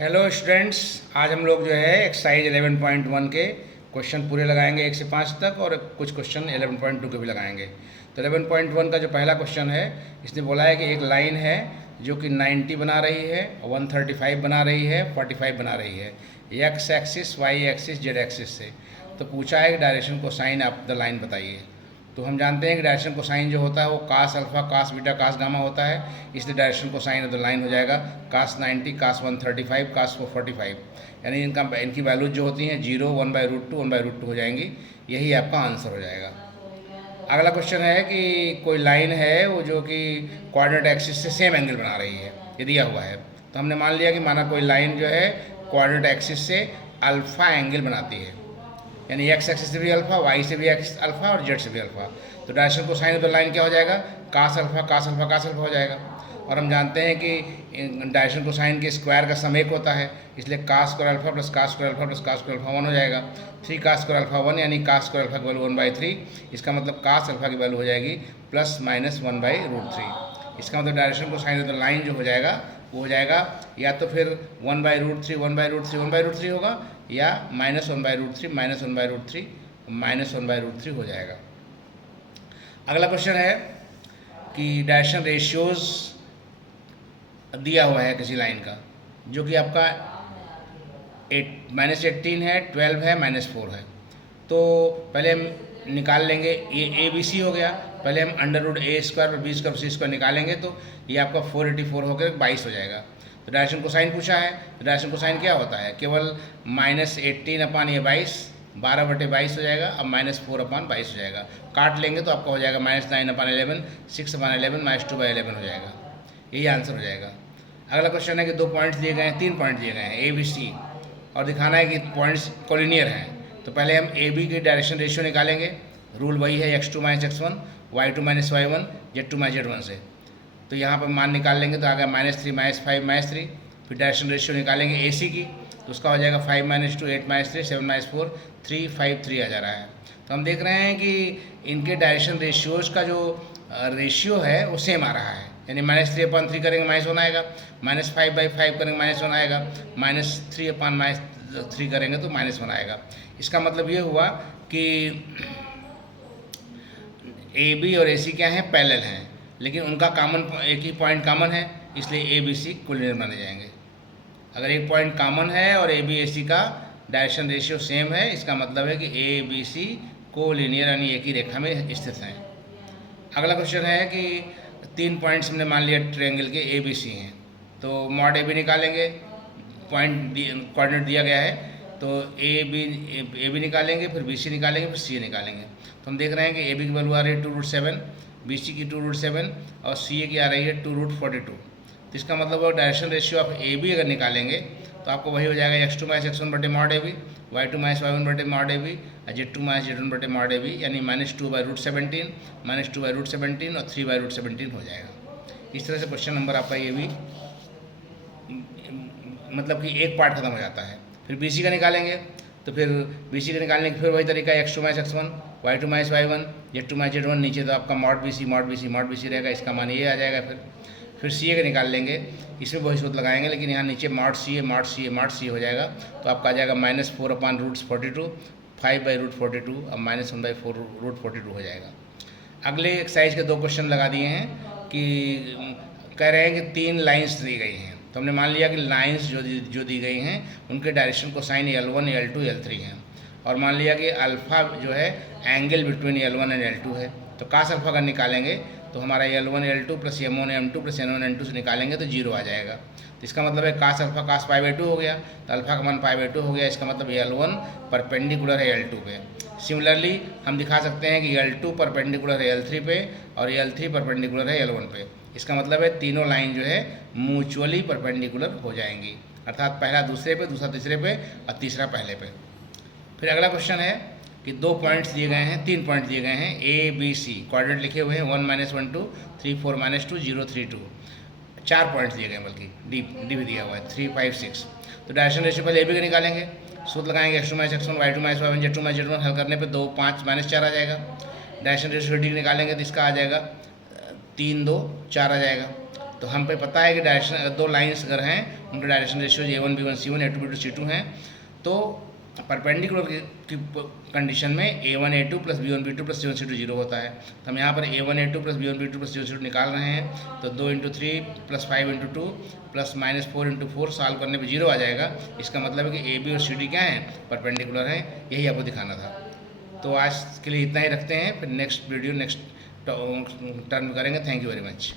Hello students, आज हम लोग जो है एक्सरसाइज 11.1 के क्वेश्चन पूरे लगाएंगे 1 से 5 तक, और कुछ क्वेश्चन 11.2 के भी लगाएंगे। तो 11.1 का जो पहला क्वेश्चन है, इसने बोला है कि एक लाइन है जो कि 90 बना रही है, 135 बना रही है, 45 बना रही है, X axis, Y axis, Z axis से। तो पूछा है कि direction cosine of the line बताइए। तो हम जानते हैं कि डायरेक्शन कोसाइन जो होता है वो कास अल्फा, कास बीटा, कास गामा होता है, इसलिए direction cosine of the line हो जाएगा कास 90, कास 135, कास 45। यानी इनकी वैल्यूज जो होती हैं 0, 1/√2, 1/√2 हो जाएंगी। यही आपका आंसर हो जाएगा। अगला क्वेश्चन है कि कोई लाइन है वो जो कि कोऑर्डिनेट एक्सिस से सेम एंगल बना रही है, ये दिया हुआ है। तो हमने मान लिया कि माना कोई लाइन जो है कोऑर्डिनेट एक्सिस से अल्फा एंगल बनाती है, यानी एक्स एक्सिस से भी अल्फा, वाई से भी एक्स अल्फा और जेड से भी अल्फा। तो direction cosine of the line क्या हो जाएगा? Cos alpha, cos alpha, cos alpha हो जाएगा। और हम जानते हैं कि डायरेक्शन कोसाइन के स्क्वायर का सम 1 होता है, इसलिए cos square alpha plus cos square alpha plus cos square alpha 1 हो जाएगा। 3 कास स्क्वायर अल्फा 1, यानी कास स्क्वायर अल्फा की वैल्यू 1/3। इसका मतलब कास अल्फा की वैल्यू हो जाएगी प्लस माइनस 1/√3। इसका मतलब direction cosine of the line जो हो जाएगा वो हो जाएगा या तो फिर 1/√3, 1/√3, 1/√3 होगा, या -1/√3, -1/√3, -1/√3 हो जाएगा। अगला क्वेश्चन है कि डायरेक्शन रेशियोज दिया हुआ है किसी लाइन का, जो कि आपका -18 है, 12 है, -4 है। तो पहले हम निकाल लेंगे, ये ABC हो गया। पहले हम √a² और b² निकालेंगे, तो ये आपका 484 होकर 22 हो जाएगा। तो डायरेक्शन कोसाइन पूछा है, तो डायरेक्शन कोसाइन क्या होता है? केवल -18 अपान ये 22, 12/22 हो जाएगा। अब -4 अपान 22 हो जाएगा। काट लेंगे तो आपका हो जाएगा -9 अपान 11, 6 अपान 11, -2/11 हो जाएगा। यही आंसर हो जाएगा। अगला क्वेश्चन है कि 2 पॉइंट्स दिए गए हैं, 3 पॉइंट दिए गए हैं ABC, और दिखाना है कि पॉइंट्स कोलिनियर हैं। तो पहले हम AB की डायरेक्शन रेशियो निकालेंगे। रूल वही है x2 - x1, y2 - y1, z2 - z1 से। तो यहाँ पर मान निकाल लेंगे तो आ गया -3, -5, -3। फिर डायरेक्शन रेशियो निकालेंगे AC की, तो उसका हो जाएगा 5 - 2, 8 - 3, 7 - 4, 3, 5, 3 आ जा रहा है। तो हम देख रहे हैं कि इनके डायरेक्शन रेशियोज का जो रेशियो है वो सेम आ रहा है, यानी -3/3 करेंगे -1 आएगा, -5/5 करेंगे -1 आएगा, -3/3 करेंगे तो -1 आएगा। इसका मतलब ये हुआ कि AB और AC क्या हैं? पैरेलल हैं, लेकिन उनका कॉमन एक ही पॉइंट कॉमन है, इसलिए ABC कोलिनियर माने जाएंगे। अगर एक पॉइंट कॉमन है और AB/AC का डायरेक्शन रेशियो सेम है, इसका मतलब है कि ABC कोलिनियर, यानी एक ही रेखा में स्थित हैं। अगला क्वेश्चन है कि 3 पॉइंट्स हमने मान लिया ट्रायंगल के ABC हैं, तो मॉड AB निकालेंगे। पॉइंट कोऑर्डिनेट दिया गया है, तो AB निकालेंगे, फिर BC निकालेंगे, फिर CA निकालेंगे। तो हम देख रहे हैं कि AB की वैल्यू आ रही है 2√7, BC की 2√7 और CA की आ रही है 2√42। तो इसका मतलब वो डायरेक्शन रेशियो ऑफ AB अगर निकालेंगे तो आपको वही हो जाएगा x2 - x1 बटे मॉड AB, y2 - y1 बटे मॉड AB, z2 - z1 बटे मॉड AB, यानी -2/√17, -2/√17 और 3/√17 हो जाएगा। इस तरह से क्वेश्चन नंबर आपका ये भी मतलब कि एक पार्ट खत्म हो जाता है। फिर BC का निकालेंगे, तो फिर BC का निकालने की फिर वही तरीका है, x2 - x1, y2 - y1, z2 - z1, नीचे तो आपका mod BC, mod BC, mod BC रहेगा, इसका मान ये आ जाएगा। फिर CA का निकाल लेंगे, इसमें वही सूत्र लगाएंगे, लेकिन यहाँ नीचे mod CA, mod CA, mod CA हो जाएगा। तो आपका आ जाएगा -4/√42, 5/√42, अब -1/4√42 हो जाएगा। अगले एक्सरसाइज के 2 क्वेश्चन लगा दिए हैं कि कह रहे हैं कि 3 लाइन्स दी गई हैं। तो हमने मान लिया कि लाइन्स जो दी गई हैं उनके direction cosine L1, L2, L3 हैं, और मान लिया कि अल्फ़ा जो है angle between L1 and L2 है। तो कास अल्फ़ा का निकालेंगे तो हमारा L1 L2 plus M1 M2 plus N1 N2 से निकालेंगे तो 0 आ जाएगा। तो इसका मतलब है कास अल्फ़ा कास π/2 हो गया, तो अल्फ़ा का मान π/2 हो गया। इसका मतलब L1 परपेंडिकुलर है L2 पे। सिमिलरली हम दिखा सकते हैं कि L2 परपेंडिकुलर है L3 पे और L3 परपेंडिकुलर है L1 पे। इसका मतलब है तीनों लाइन जो है म्यूचुअली परपेंडिकुलर हो जाएंगी, अर्थात पहला दूसरे पे, दूसरा तीसरे पे और तीसरा पहले पे। फिर अगला क्वेश्चन है कि 2 पॉइंट्स दिए गए हैं, 3 पॉइंट दिए गए हैं ABC, कोऑर्डिनेट लिखे हुए हैं 1 - 1 2, 3 4 - 2, 0 3 2। 4 पॉइंट्स दिए गए हैं, बल्कि डी भी दिया हुआ है 3 5 6। तो डायरेक्शन रेशियो पहले AB का निकालेंगे, सूत्र लगाएंगे x2 - x1, y2 - y1, z2 - z1, हल करने पे 2 5 -4 आ जाएगा। डायरेक्शन रेशियो D निकालेंगे तो इसका आ जाएगा 3 2 4 आ जाएगा। तो हम पे पता है कि डायरेक्शन 2 लाइन्स अगर हैं उनके direction ratios A1 B1 C1 A2 B2 C2 हैं। तो परपेंडिकुलर की कंडीशन में A1 A2 plus B1 B2 plus C1 C2 zero होता है। तो हम यहाँ पर A1 A2 plus B1 B2 plus C1 C2 निकाल रहे हैं। तो 2 × 3 प्लस 5 × 2 प्लस -4 × 4 सॉल्व करने पे जीरो आ जाएगा। इसका मतलब है कि AB और CD क्या हैं, परपेंडिकुलर हैं। यही आपको दिखाना था। तो आज के लिए इतना ही रखते हैं, फिर नेक्स्ट वीडियो नेक्स्ट टर्म करेंगे। Thank you very much.